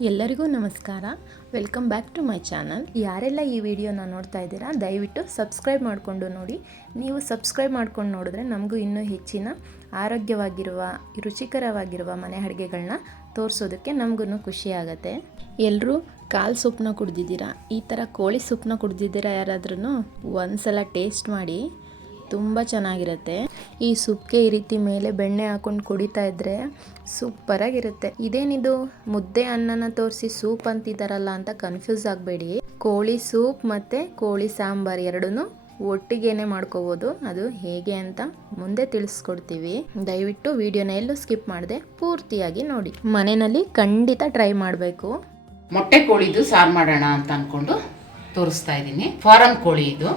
ಎಲ್ಲರಿಗೂ ನಮಸ್ಕಾರ. Welcome back to my channel ಯಾರೆಲ್ಲ ಈ ವಿಡಿಯೋನ ನೋಡ್ತಾ ಇದ್ದೀರಾ, ದಯವಿಟ್ಟು ಸಬ್ಸ್ಕ್ರೈಬ್ ಮಾಡಿಕೊಂಡು ನೋಡಿ. ನೀವು ಸಬ್ಸ್ಕ್ರೈಬ್ ಮಾಡ್ಕೊಂಡು ನೋಡಿದ್ರೆ ನಮಗೂ ಇನ್ನೂ ಹೆಚ್ಚಿನ ಆರೋಗ್ಯವಾಗಿರುವ, ರುಚಿಕರವಾಗಿರುವ ಮನೆ ಅಡುಗೆಗಳನ್ನ ತೋರಿಸೋದಕ್ಕೆ ನಮಗೂ ಖುಷಿಯಾಗತ್ತೆ ಎಲ್ಲರೂ ಕಾಲು ಸೊಪ್ಪನ್ನ ಕುಡ್ದಿದ್ದೀರಾ? ಈ ಥರ ಕೋಳಿ ಸೊಪ್ಪನ್ನ ಕುಡ್ದಿದ್ದೀರಾ ಯಾರಾದ್ರೂ ಒಂದ್ಸಲ ಟೇಸ್ಟ್ ಮಾಡಿ. ತುಂಬ ಚೆನ್ನಾಗಿರುತ್ತೆ. ಈ ಸೂಪ್ಗೆ ಈ ರೀತಿ ಮೇಲೆ ಬೆಣ್ಣೆ ಹಾಕೊಂಡು ಕುಡಿತಾ ಇದ್ರೆ ಸೂಪರ್ ಆಗಿರುತ್ತೆ ಇದೇನಿದು? ಮುದ್ದೆ ಅನ್ನನ ತೋರಿಸಿ ಸೂಪ್ ಅಂತಿದಾರಲ್ಲ ಅಂತ ಕನ್ಫ್ಯೂಸ್ ಆಗಬೇಡಿ. ಕೋಳಿ ಸೂಪ್ ಮತ್ತೆ ಕೋಳಿ ಸಾಂಬಾರ್ ಎರಡೂ ಒಟ್ಟಿಗೆನೆ ಮಾಡ್ಕೋಬೋದು. ಅದು ಹೇಗೆ ಅಂತ ಮುಂದೆ ತಿಳಿಸ್ಕೊಡ್ತೀವಿ. ದಯವಿಟ್ಟು ವಿಡಿಯೋನ ಎಲ್ಲೂ ಸ್ಕಿಪ್ ಮಾಡದೆ ಪೂರ್ತಿಯಾಗಿ ನೋಡಿ. ಮನೆಯಲ್ಲಿ ಖಂಡಿತ ಟ್ರೈ ಮಾಡಬೇಕು. ಮೊಟ್ಟೆ ಕೋಳಿದು ಸಾರು ಮಾಡೋಣ ಅಂತ ಅಂದ್ಕೊಂಡು ತೋರಿಸ್ತಾ ಇದ್ದೀನಿ. ಫಾರಂ ಕೋಳಿ ಇದು.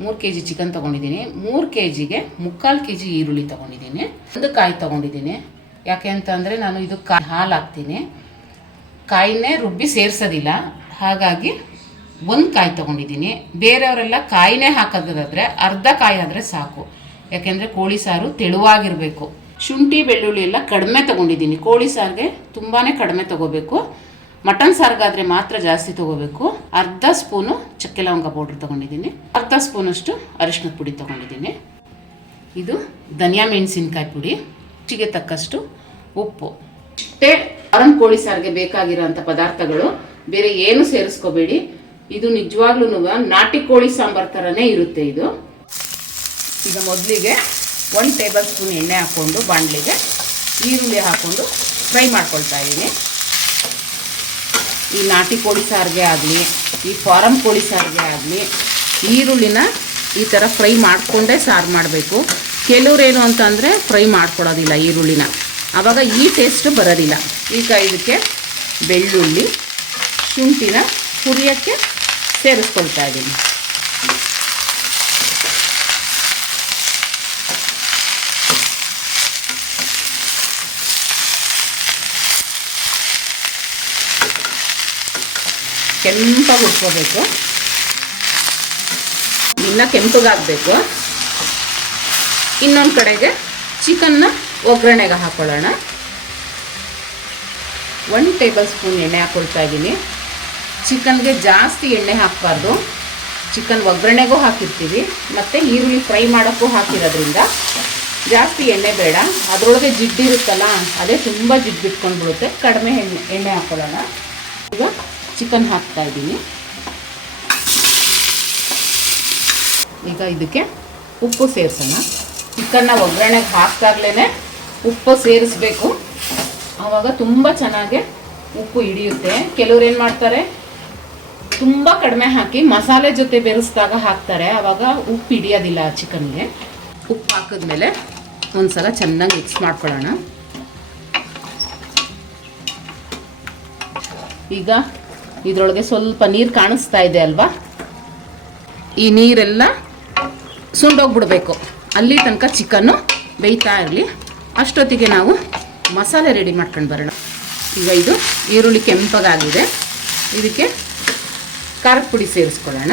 ಮೂರು ಕೆ ಜಿ ಚಿಕನ್ ತೊಗೊಂಡಿದ್ದೀನಿ. ಮೂರು ಕೆ ಜಿಗೆ ಮುಕ್ಕಾಲು ಕೆ ಜಿ ಈರುಳ್ಳಿ ತೊಗೊಂಡಿದ್ದೀನಿ. ಒಂದು ಕಾಯಿ ತೊಗೊಂಡಿದ್ದೀನಿ. ಯಾಕೆ ಅಂತಂದರೆ ನಾನು ಇದು ಕಾಯಿ ಹಾಲು ಹಾಕ್ತೀನಿ. ಕಾಯಿನೇ ರುಬ್ಬಿ ಸೇರಿಸೋದಿಲ್ಲ. ಹಾಗಾಗಿ ಒಂದು ಕಾಯಿ ತೊಗೊಂಡಿದ್ದೀನಿ. ಬೇರೆಯವರೆಲ್ಲ ಕಾಯಿನೇ ಹಾಕೋದಾದರೆ ಅರ್ಧ ಕಾಯಿ ಆದರೆ ಸಾಕು. ಯಾಕೆಂದರೆ ಕೋಳಿ ಸಾರು ತೆಳುವಾಗಿರಬೇಕು. ಶುಂಠಿ, ಬೆಳ್ಳುಳ್ಳಿ ಎಲ್ಲ ಕಡಿಮೆ ತೊಗೊಂಡಿದ್ದೀನಿ. ಕೋಳಿ ಸಾರಿಗೆ ತುಂಬಾ ಕಡಿಮೆ ತೊಗೋಬೇಕು. ಮಟನ್ ಸಾರಿಗಾದ್ರೆ ಮಾತ್ರ ಜಾಸ್ತಿ ತಗೋಬೇಕು. ಅರ್ಧ ಸ್ಪೂನು ಚಕ್ಕೆ ಲವಂಗ ಪೌಡ್ರ್ ತಗೊಂಡಿದ್ದೀನಿ. ಅರ್ಧ ಸ್ಪೂನಷ್ಟು ಅರಿಶಿನದ ಪುಡಿ ತೊಗೊಂಡಿದ್ದೀನಿ. ಇದು ಧನಿಯಾ ಮೆಣಸಿನ್ಕಾಯಿ ಪುಡಿ. ರುಚಿಗೆ ತಕ್ಕಷ್ಟು ಉಪ್ಪು. ಅಷ್ಟೇ ಅರನ್ ಕೋಳಿ ಸಾರಿಗೆ ಬೇಕಾಗಿರೋಂಥ ಪದಾರ್ಥಗಳು ಬೇರೆ ಏನು ಸೇರಿಸ್ಕೋಬೇಡಿ. ಇದು ನಿಜವಾಗ್ಲೂ ನಾಟಿ ಕೋಳಿ ಸಾಂಬಾರ್ ಥರನೇ ಇರುತ್ತೆ ಇದು. ಈಗ ಮೊದಲಿಗೆ ಒನ್ ಟೇಬಲ್ ಸ್ಪೂನ್ ಎಣ್ಣೆ ಹಾಕ್ಕೊಂಡು ಬಾಣಲಿಗೆ ಈರುಳ್ಳಿ ಹಾಕ್ಕೊಂಡು ಫ್ರೈ ಮಾಡ್ಕೊಳ್ತಾ ಇದ್ದೀನಿ. ಈ ನಾಟಿ ಕೋಳಿ ಸಾರಿಗೆ ಆಗಲಿ, ಈ ಫಾರಮ್ ಕೋಳಿ ಸಾರಿಗೆ ಆಗಲಿ, ಈರುಳ್ಳಿನ ಈ ಥರ ಫ್ರೈ ಮಾಡಿಕೊಂಡೇ ಸಾರು ಮಾಡಬೇಕು. ಕೆಲವ್ರೇನು ಅಂತಂದರೆ ಫ್ರೈ ಮಾಡ್ಕೊಡೋದಿಲ್ಲ ಈರುಳ್ಳಿನ. ಆವಾಗ ಈ ಟೇಸ್ಟ್ ಬರೋದಿಲ್ಲ. ಈಗ ಇದಕ್ಕೆ ಬೆಳ್ಳುಳ್ಳಿ, ಶುಂಠಿನ ಹುರಿಯೋಕ್ಕೆ ಸೇರಿಸ್ಕೊಳ್ತಾ ಇದ್ದೀನಿ. ಕೆಂಪಾಗಿ ಉಟ್ಕೋಬೇಕು ಇನ್ನು ಕೆಂಪಗಾಗಬೇಕು ಇನ್ನೊಂದು ಕಡೆಗೆ ಚಿಕನ್ನ ಒಗ್ಗರಣೆಗೆ ಹಾಕೊಳ್ಳೋಣ. ಒನ್ ಟೇಬಲ್ ಸ್ಪೂನ್ ಎಣ್ಣೆ ಹಾಕ್ಕೊಳ್ತಾ ಇದ್ದೀನಿ. ಚಿಕನ್ಗೆ ಜಾಸ್ತಿ ಎಣ್ಣೆ ಹಾಕಬಾರ್ದು. ಚಿಕನ್ ಒಗ್ಗರಣೆಗೂ ಹಾಕಿರ್ತೀವಿ, ಮತ್ತು ಈರುಳ್ಳಿ ಫ್ರೈ ಮಾಡೋಕ್ಕೂ ಹಾಕಿರೋದ್ರಿಂದ ಜಾಸ್ತಿ ಎಣ್ಣೆ ಬೇಡ. ಅದರೊಳಗೆ ಜಿಡ್ಡಿರುತ್ತಲ್ಲ, ಅದೇ ತುಂಬ ಜಿಡ್ಡು ಬಿಟ್ಕೊಂಡ್ಬಿಡುತ್ತೆ. ಕಡಿಮೆ ಎಣ್ಣೆ ಎಣ್ಣೆ ಹಾಕೊಳ್ಳೋಣ. ಈಗ ಚಿಕನ್ ಹಾಕ್ತಾ ಇದ್ದೀನಿ. ಈಗ ಇದಕ್ಕೆ ಉಪ್ಪು ಸೇರಿಸೋಣ. ಚಿಕನ್ನ ಒಗ್ಗರಣೆಗೆ ಹಾಕ್ದಾಗ್ಲೇ ಉಪ್ಪು ಸೇರಿಸ್ಬೇಕು. ಆವಾಗ ತುಂಬ ಚೆನ್ನಾಗಿ ಉಪ್ಪು ಹಿಡಿಯುತ್ತೆ. ಕೆಲವ್ರು ಏನು ಮಾಡ್ತಾರೆ, ತುಂಬ ಕಡಿಮೆ ಹಾಕಿ ಮಸಾಲೆ ಜೊತೆ ಬೆರೆಸಿದಾಗ ಹಾಕ್ತಾರೆ. ಆವಾಗ ಉಪ್ಪು ಹಿಡಿಯೋದಿಲ್ಲ ಚಿಕನ್ಗೆ. ಉಪ್ಪು ಹಾಕಿದ್ಮೇಲೆ ಒಂದ್ಸಲ ಚೆನ್ನಾಗಿ ಮಿಕ್ಸ್ ಮಾಡ್ಕೊಳ್ಳೋಣ. ಈಗ ಇದರೊಳಗೆ ಸ್ವಲ್ಪ ನೀರು ಕಾಣಿಸ್ತಾ ಇದೆ ಅಲ್ವಾ? ಈ ನೀರೆಲ್ಲ ಸುಂಡೋಗ್ಬಿಡ್ಬೇಕು. ಅಲ್ಲಿ ತನಕ ಚಿಕನ್ನು ಬೇಯ್ತಾ ಇರಲಿ. ಅಷ್ಟೊತ್ತಿಗೆ ನಾವು ಮಸಾಲೆ ರೆಡಿ ಮಾಡ್ಕೊಂಡು ಬರೋಣ. ಈಗ ಇದು ಈರುಳ್ಳಿ ಕೆಂಪಗಾಗಿದೆ ಇದಕ್ಕೆ ಖಾರದ ಪುಡಿ ಸೇರಿಸ್ಕೊಳ್ಳೋಣ.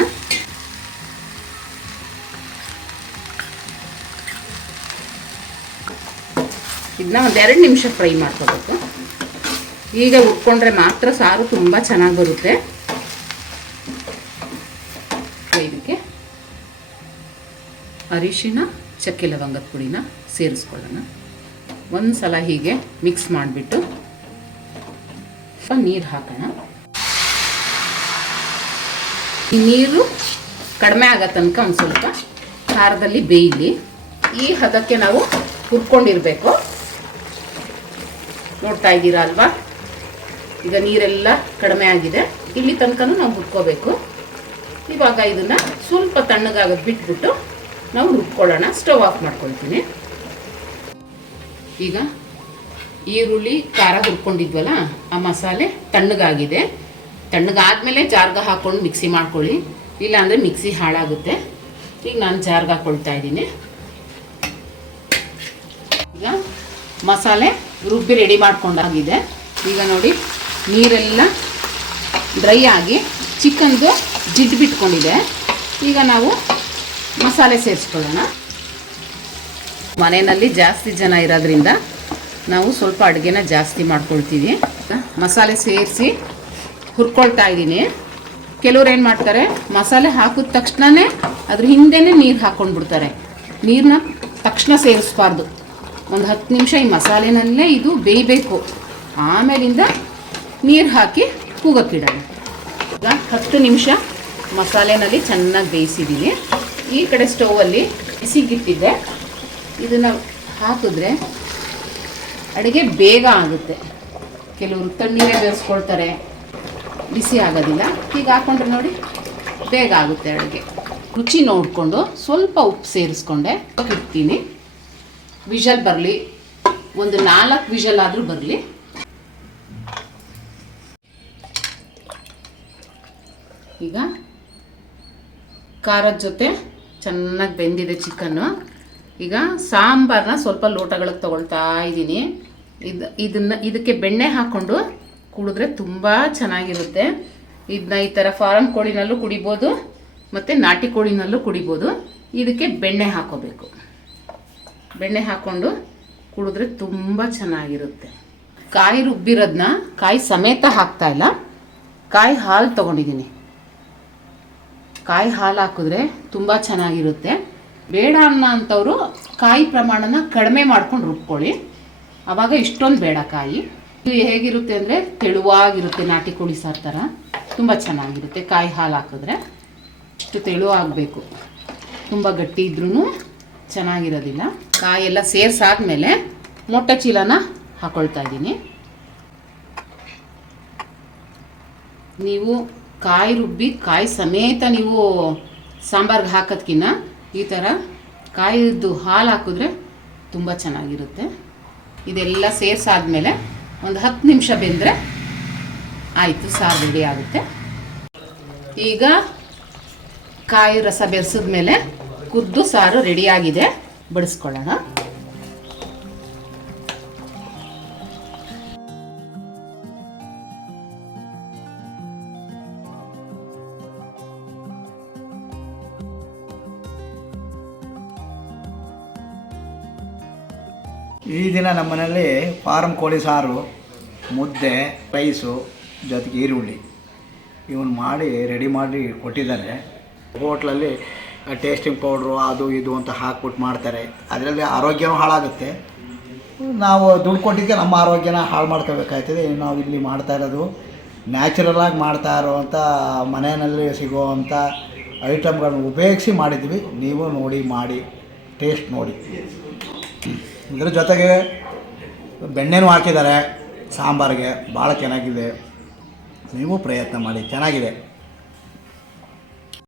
ಇದನ್ನ ಒಂದೆರಡು ನಿಮಿಷ ಫ್ರೈ ಮಾಡ್ಕೋಬೇಕು. ಈಗ ಉಟ್ಕೊಂಡ್ರೆ ಮಾತ್ರ ಸಾರು ತುಂಬ ಚೆನ್ನಾಗಿ ಬರುತ್ತೆ. ಇದಕ್ಕೆ ಅರಿಶಿನ, ಚಕ್ಕೆ ಲವಂಗದ ಪುಡಿನ ಸೇರಿಸ್ಕೊಳ್ಳೋಣ. ಒಂದು ಸಲ ಹೀಗೆ ಮಿಕ್ಸ್ ಮಾಡಿಬಿಟ್ಟು ನೀರು ಹಾಕೋಣ. ಈ ನೀರು ಕಡಿಮೆ ಆಗೋ ತನಕ ಒಂದು ಸ್ವಲ್ಪ ಖಾರದಲ್ಲಿ ಬೇಯಲಿ. ಈ ಹದಕ್ಕೆ ನಾವು ಹುರ್ಕೊಂಡಿರಬೇಕು. ನೋಡ್ತಾ ಇದ್ದೀರಾ ಅಲ್ವಾ? ಈಗ ನೀರೆಲ್ಲ ಕಡಿಮೆ ಆಗಿದೆ. ಇಲ್ಲಿ ತನಕನೂ ನಾವು ಹುರ್ಕೋಬೇಕು ಇವಾಗ ಇದನ್ನು ಸ್ವಲ್ಪ ತಣ್ಣಗಾಗೋದು ಬಿಟ್ಬಿಟ್ಟು ನಾವು ರುಬ್ಕೊಳ್ಳೋಣ. ಸ್ಟವ್ ಆಫ್ ಮಾಡ್ಕೊಳ್ತೀನಿ. ಈಗ ಈರುಳ್ಳಿ, ಖಾರ ಹುರ್ಕೊಂಡಿದ್ವಲ್ಲ, ಆ ಮಸಾಲೆ ತಣ್ಣಗಾಗಿದೆ. ತಣ್ಣಗಾದ್ಮೇಲೆ ಜಾರ್ಗ ಹಾಕ್ಕೊಂಡು ಮಿಕ್ಸಿ ಮಾಡ್ಕೊಳ್ಳಿ. ಇಲ್ಲಾಂದರೆ ಮಿಕ್ಸಿ ಹಾಳಾಗುತ್ತೆ. ಈಗ ನಾನು ಜಾರ್ಗ ಹಾಕ್ಕೊಳ್ತಾ ಇದ್ದೀನಿ. ಈಗ ಮಸಾಲೆ ರುಬ್ಬಿ ರೆಡಿ ಮಾಡ್ಕೊಂಡಾಗಿದೆ. ಈಗ ನೋಡಿ ನೀರೆಲ್ಲ ಡ್ರೈ ಆಗಿ ಚಿಕನ್ದು ಜಿಡ್ಡು ಬಿಟ್ಕೊಂಡಿದೆ. ಈಗ ನಾವು ಮಸಾಲೆ ಸೇರಿಸ್ಕೊಳ್ಳೋಣ. ಮನೆಯಲ್ಲಿ ಜಾಸ್ತಿ ಜನ ಇರೋದ್ರಿಂದ ನಾವು ಸ್ವಲ್ಪ ಅಡುಗೆನ ಜಾಸ್ತಿ ಮಾಡ್ಕೊಳ್ತೀವಿ. ಮಸಾಲೆ ಸೇರಿಸಿ ಹುರ್ಕೊಳ್ತಾ ಇದ್ದೀನಿ. ಕೆಲವ್ರು ಏನು ಮಾಡ್ತಾರೆ, ಮಸಾಲೆ ಹಾಕಿದ ತಕ್ಷಣವೇ ಅದ್ರ ಹಿಂದೆನೇ ನೀರು ಹಾಕ್ಕೊಂಡ್ಬಿಡ್ತಾರೆ ನೀರನ್ನ ತಕ್ಷಣ ಸೇರಿಸ್ಬಾರ್ದು. ಒಂದು ಹತ್ತು ನಿಮಿಷ ಈ ಮಸಾಲೆನಲ್ಲೇ ಇದು ಬೇಯಬೇಕು. ಆಮೇಲಿಂದ ನೀರು ಹಾಕಿ ಕೂಗಕ್ಕಿಡೋಣ. ಈಗ ಹತ್ತು ನಿಮಿಷ ಮಸಾಲೆನಲ್ಲಿ ಚೆನ್ನಾಗಿ ಬೇಯಿಸಿದ್ದೀನಿ. ಈ ಕಡೆ ಸ್ಟೌವಲ್ಲಿ ಬಿಸಿಗಿಟ್ಟಿದ್ದೆ ಇದನ್ನು ಹಾಕಿದ್ರೆ ಅಡುಗೆ ಬೇಗ ಆಗುತ್ತೆ. ಕೆಲವರು ತಣ್ಣೀರೇ ಬೇರೆಸ್ಕೊಳ್ತಾರೆ. ಬಿಸಿ ಆಗೋದಿಲ್ಲ. ಈಗ ಹಾಕ್ಕೊಂಡ್ರೆ ನೋಡಿ, ಬೇಗ ಆಗುತ್ತೆ ಅಡುಗೆ. ರುಚಿ ನೋಡಿಕೊಂಡು ಸ್ವಲ್ಪ ಉಪ್ಪು ಸೇರಿಸ್ಕೊಂಡೆ. ಇಡ್ತೀನಿ. ವಿಷಲ್ ಬರಲಿ, ಒಂದು ನಾಲ್ಕು ವಿಷಲ್ ಆದರೂ ಬರಲಿ. ಈಗ ಖಾರದ ಜೊತೆ ಚೆನ್ನಾಗಿ ಬೆಂದಿದೆ ಚಿಕನ್ನು. ಈಗ ಸಾಂಬಾರನ್ನ ಸ್ವಲ್ಪ ಲೋಟಗಳಿಗೆ ತೊಗೊಳ್ತಾ ಇದ್ದೀನಿ. ಇದು ಇದನ್ನು ಇದಕ್ಕೆ ಬೆಣ್ಣೆ ಹಾಕ್ಕೊಂಡು ಕುಡಿದ್ರೆ ತುಂಬ ಚೆನ್ನಾಗಿರುತ್ತೆ. ಇದನ್ನ ಈ ಥರ ಫಾರಮ್ ಕೋಳಿನಲ್ಲೂ ಕುಡಿಬೋದು, ಮತ್ತು ನಾಟಿ ಕೋಳಿನಲ್ಲೂ ಕುಡಿಬೋದು. ಇದಕ್ಕೆ ಬೆಣ್ಣೆ ಹಾಕೋಬೇಕು. ಬೆಣ್ಣೆ ಹಾಕ್ಕೊಂಡು ಕುಡಿದ್ರೆ ತುಂಬ ಚೆನ್ನಾಗಿರುತ್ತೆ. ಕಾಯಿ ರುಬ್ಬಿರೋದನ್ನ ಕಾಯಿ ಸಮೇತ ಹಾಕ್ತಾ ಇಲ್ಲ. ಕಾಯಿ ಹಾಲು ತೊಗೊಂಡಿದ್ದೀನಿ. ಕಾಯಿ ಹಾಲು ಹಾಕಿದ್ರೆ ತುಂಬ ಚೆನ್ನಾಗಿರುತ್ತೆ. ಬೇಡ ಅನ್ನ ಅಂಥವ್ರು ಕಾಯಿ ಪ್ರಮಾಣನ ಕಡಿಮೆ ಮಾಡ್ಕೊಂಡು ರುಬ್ಕೊಳ್ಳಿ. ಆವಾಗ ಇಷ್ಟೊಂದು ಬೇಡ ಕಾಯಿ. ಇದು ಹೇಗಿರುತ್ತೆ ಅಂದರೆ ತೆಳುವಾಗಿರುತ್ತೆ ನಾಟಿ ಕೋಳಿ ಸಾರು ಥರ ತುಂಬ ಚೆನ್ನಾಗಿರುತ್ತೆ ಕಾಯಿ ಹಾಲು ಹಾಕಿದ್ರೆ ಇಷ್ಟು ತೆಳುವಾಗಬೇಕು. ತುಂಬ ಗಟ್ಟಿ ಇದ್ರೂ ಚೆನ್ನಾಗಿರೋದಿಲ್ಲ. ಕಾಯಿ ಎಲ್ಲ ಸೇರಿಸಾದ್ಮೇಲೆ ಮೊಟ್ಟೆ ಚೀಲನ ಹಾಕ್ಕೊಳ್ತಾ ಇದ್ದೀನಿ. ನೀವು ಕಾಯಿ ರುಬ್ಬಿ, ಕಾಯಿ ಸಮೇತ ನೀವು ಸಾಂಬಾರ್ಗೆ ಹಾಕೋದ್ಕಿನ್ನ ಈ ಥರ ಕಾಯಿದ್ದು ಹಾಲು ಹಾಕಿದ್ರೆ ತುಂಬ ಚೆನ್ನಾಗಿರುತ್ತೆ. ಇದೆಲ್ಲ ಸೇರಿಸಾದ್ಮೇಲೆ ಒಂದು ಹತ್ತು ನಿಮಿಷ ಬೆಂದರೆ ಆಯಿತು, ಸಾರು ರೆಡಿ ಆಗುತ್ತೆ. ಈಗ ಕಾಯಿ ರಸ ಬೆರೆಸಿದ್ಮೇಲೆ ಕುದ್ದು ಸಾರು ರೆಡಿಯಾಗಿದೆ ಬಡಿಸ್ಕೊಳ್ಳೋಣ. ಈ ದಿನ ನಮ್ಮ ಫಾರಂ ಕೋಳಿ ಸಾರು, ಮುದ್ದೆ, ರೈಸು, ಜೊತೆಗೆ ಈರುಳ್ಳಿ. ಇವನು ಮಾಡಿ ರೆಡಿ ಮಾಡಿ ಕೊಟ್ಟಿದ್ದಾರೆ. ಹೋಟ್ಲಲ್ಲಿ ಟೇಸ್ಟಿಂಗ್ ಪೌಡ್ರು ಅದು ಇದು ಅಂತ ಹಾಕ್ಬಿಟ್ಟು ಮಾಡ್ತಾರೆ. ಅದರಲ್ಲಿ ಆರೋಗ್ಯವೂ ಹಾಳಾಗುತ್ತೆ. ನಾವು ದುಡ್ಡು ಕೊಟ್ಟಿದ್ದೆ ನಮ್ಮ ಆರೋಗ್ಯನ ಹಾಳು ಮಾಡ್ಕೋಬೇಕಾಯ್ತದೆ. ನಾವು ಇಲ್ಲಿ ಮಾಡ್ತಾ ಇರೋದು ನ್ಯಾಚುರಲಾಗಿ ಮಾಡ್ತಾ ಇರೋವಂಥ ಮನೆಯಲ್ಲಿ ಸಿಗುವಂಥ ಐಟಮ್ಗಳನ್ನ ಉಪಯೋಗಿಸಿ ಮಾಡಿದ್ವಿ. ನೀವು ನೋಡಿ, ಮಾಡಿ ಟೇಸ್ಟ್ ನೋಡಿ. ಇದ್ರ ಜೊತೆಗೆ ಬೆಣ್ಣೆನೂ ಹಾಕಿದ್ದಾರೆ ಸಾಂಬಾರಿಗೆ ಭಾಳ ಚೆನ್ನಾಗಿದೆ. ನೀವು ಪ್ರಯತ್ನ ಮಾಡಿ ಚೆನ್ನಾಗಿದೆ.